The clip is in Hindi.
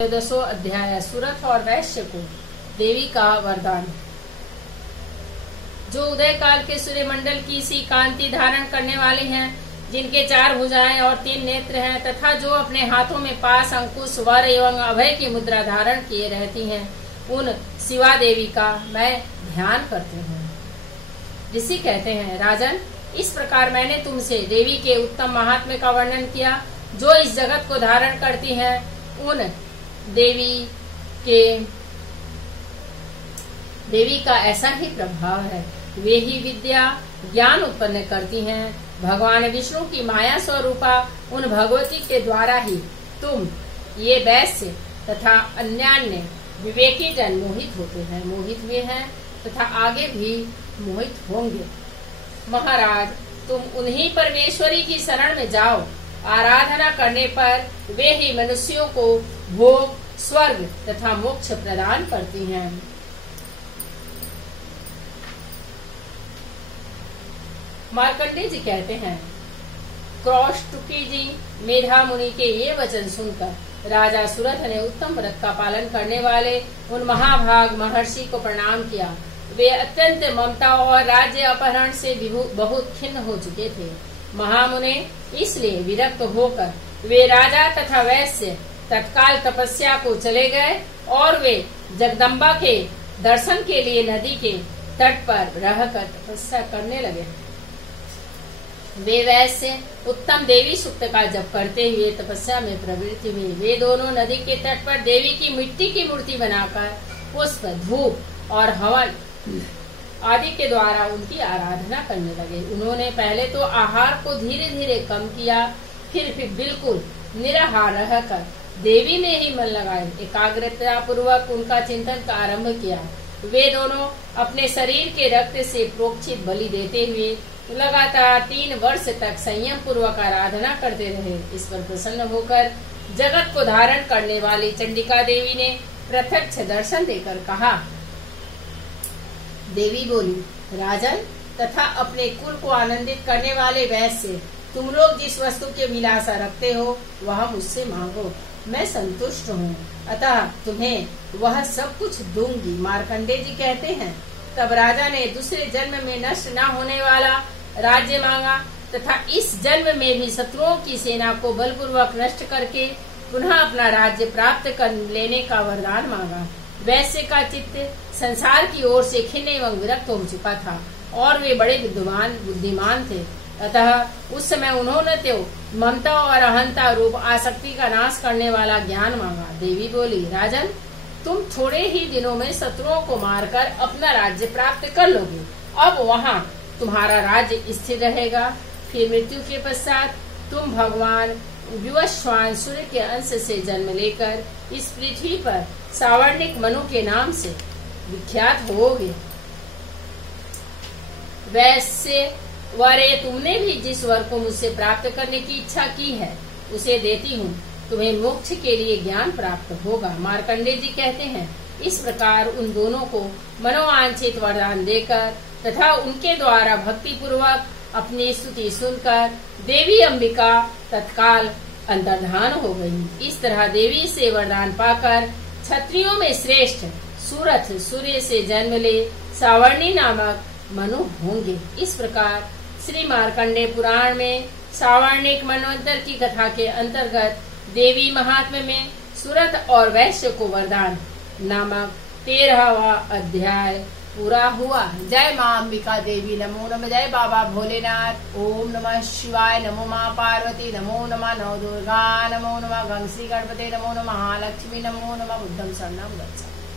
13वां अध्याय सुरथ और वैश्य को देवी का वरदान। जो उदय काल के सूर्य मंडल की सी कांति धारण करने वाले हैं, जिनके 4 भुजाएं और 3 नेत्र हैं, तथा जो अपने हाथों में पास, अंकुश, वर एवं अभय की मुद्रा धारण किए रहती हैं, उन शिवा देवी का मैं ध्यान करती हूँ। ऋषि कहते हैं, राजन, इस प्रकार मैंने तुमसे देवी के उत्तम महात्म्य का वर्णन किया, जो इस जगत को धारण करती हैं। उन देवी का ऐसा ही प्रभाव है। वे ही विद्या ज्ञान उत्पन्न करती हैं। भगवान विष्णु की माया स्वरूपा उन भगवती के द्वारा ही तुम ये वैश्य तथा अन्यान्य विवेकी जन मोहित होते हैं, मोहित हुए हैं तथा आगे भी मोहित होंगे। महाराज, तुम उन्हीं परमेश्वरी की शरण में जाओ। आराधना करने पर वे ही मनुष्यों को भोग, स्वर्ग तथा मोक्ष प्रदान करती हैं। मार्कंडेय जी कहते हैं, क्रौष्टुकी जी मेधा मुनि के ये वचन सुनकर राजा सुरथ ने उत्तम व्रत का पालन करने वाले उन महाभाग महर्षि को प्रणाम किया। वे अत्यंत ममता और राज्य अपहरण से बहुत खिन्न हो चुके थे। महामुने इसलिए विरक्त होकर वे राजा तथा वैश्य तत्काल तपस्या को चले गए और वे जगदम्बा के दर्शन के लिए नदी के तट पर रहकर तपस्या करने लगे। वे वैश्य उत्तम देवी सूक्त का जप करते हुए तपस्या में प्रवृत्त हुए। वे दोनों नदी के तट पर देवी की मिट्टी की मूर्ति बनाकर पुष्प, धूप और हवन आदि के द्वारा उनकी आराधना करने लगे। उन्होंने पहले तो आहार को धीरे धीरे कम किया, फिर बिल्कुल निराहार रहकर देवी में ही मन लगाए एकाग्रता पूर्वक उनका चिंतन का आरंभ किया। वे दोनों अपने शरीर के रक्त से प्रोक्षित बलि देते हुए लगातार 3 वर्ष तक संयम पूर्वक आराधना करते रहे। इस पर प्रसन्न होकर जगत को धारण करने वाली चंडिका देवी ने प्रत्यक्ष दर्शन देकर कहा। देवी बोली, राजन तथा अपने कुल को आनंदित करने वाले वैश्य, तुम लोग जिस वस्तु की अभिलाषा रखते हो वह मुझसे मांगो, मैं संतुष्ट हूँ, अतः तुम्हें वह सब कुछ दूंगी। मार्कंडेय जी कहते हैं, तब राजा ने दूसरे जन्म में नष्ट न होने वाला राज्य मांगा तथा इस जन्म में भी शत्रुओं की सेना को बलपूर्वक नष्ट करके पुनः अपना राज्य प्राप्त कर लेने का वरदान मांगा। वैश्य का चित्त संसार की ओर से खिन्न एवं विरक्त हो चुका था और वे बड़े बुद्धिमान थे, अतः उस समय उन्होंने तो ममता और अहंता रूप आसक्ति का नाश करने वाला ज्ञान मांगा। देवी बोली, राजन, तुम थोड़े ही दिनों में शत्रुओं को मारकर अपना राज्य प्राप्त कर लोगे। अब वहाँ तुम्हारा राज्य स्थिर रहेगा। फिर मृत्यु के पश्चात तुम भगवान विवस्वान सूर्य के अंश से जन्म लेकर इस पृथ्वी पर सावर्णिक मनु के नाम से विख्यात होगे। वैसे वरे, तुमने भी जिस वर को मुझसे प्राप्त करने की इच्छा की है उसे देती हूँ। तुम्हें मोक्ष के लिए ज्ञान प्राप्त होगा। मार्कंडेय जी कहते हैं, इस प्रकार उन दोनों को मनोवांछित वरदान देकर तथा उनके द्वारा भक्ति पूर्वक अपनी स्तुति सुनकर देवी अंबिका तत्काल अंतर्धान हो गई। इस तरह देवी से वरदान पाकर क्षत्रियों में श्रेष्ठ सूरथ सूर्य से जन्म ले सावर्णी नामक मनु होंगे। इस प्रकार श्री मार्कंडेय पुराण में सावर्णिक मनवंतर की कथा के अंतर्गत देवी महात्म्य में सूरथ और वैश्य को वरदान नामक 13वां अध्याय पूरा हुआ। जय माँ अंबिका देवी, नमो नमः। जय बाबा भोलेनाथ। ओम नमः शिवाय। नमो माँ पार्वती। नमो नमः नव दुर्गा। नमो नमः गंग श्री गणपते। नमो नमः महालक्ष्मी। नमो नमः बुद्धम शरणं गच्छामि।